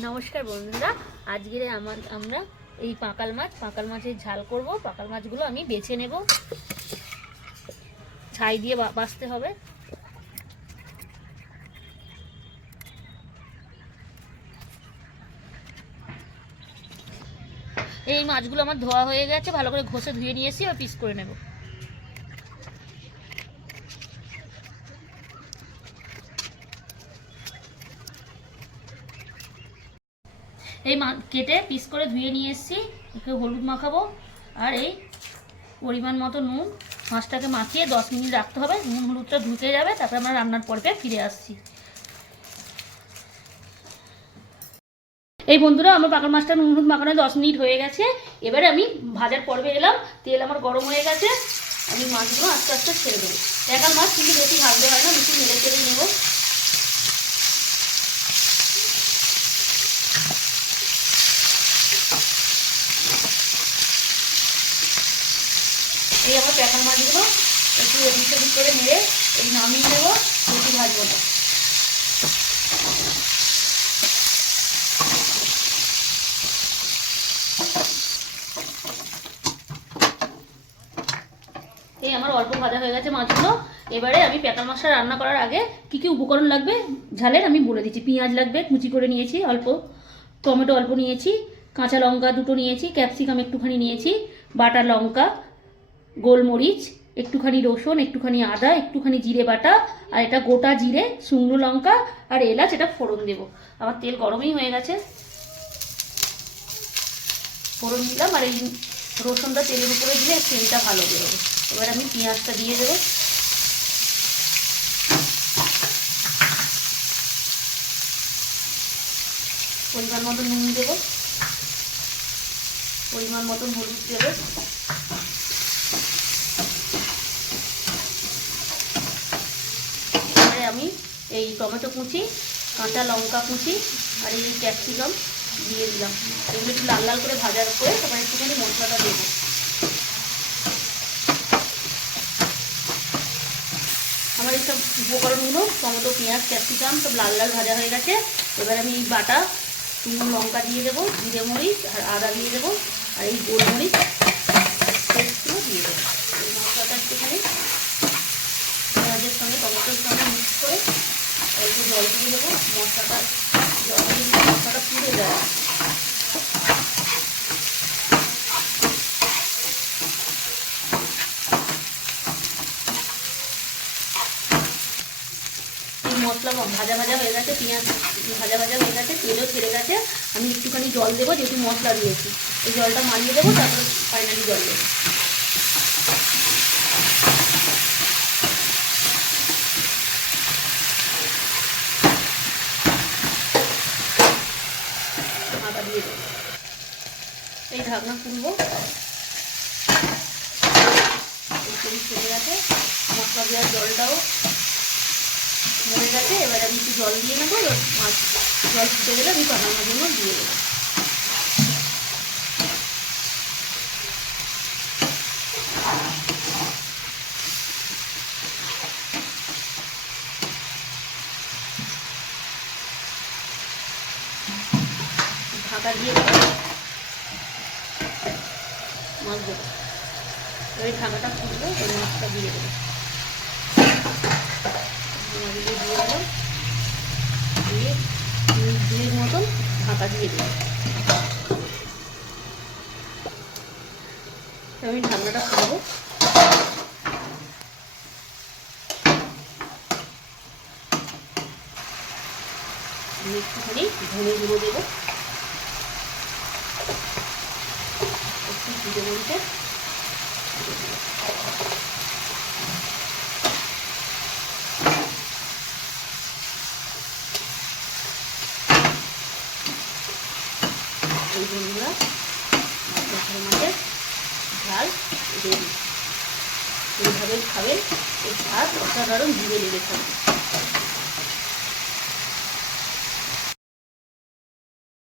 নমস্কার বন্ধুরা। আজকে আমার আমরা এই পাকাল মাছ, পাকাল মাছের ঝাল করব। পাকাল মাছগুলো আমি বেছে নেব। ছাই দিয়ে বা- বাছতে হবে। এই মাছগুলো আমার ধোয়া হয়ে গেছে। ভালো করে ঘষে ধুয়ে নিয়ে এসে পিস করে নেব। এই কেটে পিস করে ধুয়ে নিয়ে এসেছি। একটু হলুদ মাখাবো। আর এই পরিমাণ মতো নুন, মাছটাকে মাখিয়ে দশ মিনিট রাখতে হবে। নুন হলুদটা ঢুকে যাবে, তারপরে আমরা রান্নার পর্বে ফিরে আসছি। এই বন্ধুরা, আমার পাকার মাছটা নুন হলুদ মাখানো দশ মিনিট হয়ে গেছে। এবারে আমি ভাজার পর্বে এলাম। তেল আমার গরম হয়ে গেছে। আমি মাছগুলো আস্তে আস্তে ছেড়ে দেবো। একাল মাছ কিন্তু বেশি ভাজতে হয় না, বেশি মেরে চেড়ে নেব। এই আমার প্যাকার মাছগুলো একটু এদিক সেদিক করে নেড়ে এই নামিয়ে নেব বেশি ভাজবো না। এই আমার অল্প ভাজা হয়ে গেছে মাছগুলো। এবারে আমি প্যাকার মাছটা রান্না করার আগে কী কী উপকরণ লাগবে ঝালের আমি বলে দিচ্ছি। পেঁয়াজ লাগবে, কুচি করে নিয়েছি অল্প, টমেটো অল্প নিয়েছি, কাঁচা লঙ্কা দুটো নিয়েছি, ক্যাপসিকাম একটুখানি নিয়েছি বাটা লঙ্কা গোলমরিচ, একটুখানি রসুন, একটুখানি আদা, একটুখানি জিরে বাটা, আর এটা গোটা জিরে, শুকনো লঙ্কা আর এলাচ, এটা ফোড়ন দেবো। আমার তেল গরমই হয়ে গেছে। ফোড়ন দিলাম আর এই রসুনটা তেলের উপরে দিলে তেলটা ভালো বেরোবে এবার আমি পেঁয়াজটা দিয়ে দেবো। পরিমাণ মতো নুন দেবো। পরিমাণ মতন হলুদ দেবো এবারে আমি এই টমেটো কুচি, কাঁচা লঙ্কা কুচি আর এই ক্যাপসিকাম দিয়ে দিলাম। এগুলো একটু লাল লাল করে ভাজার করে তারপরে একটুখানি মশলাটা দেবো। আমার এই সব উপকরণগুলো, টমেটো, পেঁয়াজ ক্যাপসিকাম সব লাল লাল ভাজা হয়ে গেছে। এবার আমি এই বাটা, শুকনো লঙ্কা দিয়ে দেবো, জিরে মরিচ আর আদা দিয়ে দেবো আর এই গোলমরিচ দিয়ে দেবো। এই মশলাটা একটুখানি পেঁয়াজের সঙ্গে অল্প জল দিয়ে দেবো মশলাটা জল দিয়ে মশলাটা পুড়ে যায় মশলা ভাজা ভাজা হয়ে গেছে পেঁয়াজ ভাজা ভাজা হয়ে গেছে তেলও ছেড়ে গেছে আমি একটুখানি জল দেবো যেহেতু মশলা দিয়েছি এই জলটা মারিয়ে দেবো তারপর ফাইনালি জল দেবো ঢাকা দিয়ে দেবো। এই ঢাকনা খুলবো। এই তেল গেছে মশলা দেওয়ার জলটাও মরে গেছে। এবার আমি একটু জল দিয়ে নেব। মাছ জল ফুটে গেলে আমি বানানোর জন্য দিয়ে দেবো। ঢাকা দিয়ে দেবো। মাছ দেবো। এই ঢাকাটা খুলবো ওই মাছটা দিয়ে দেবো। মাছগুলো দিয়ে দিয়ে মতন ঢাকা দিয়ে দিলাম আমি ঢাকনাটা খুলবো। একটুখানি ধনে গুঁড়ো দেবো। জিরে মরিচে এই বন্ধুরা ঝাল এইভাবে খাবেন। এই ভাত অসাধারণ জিরে লেগে থাকবে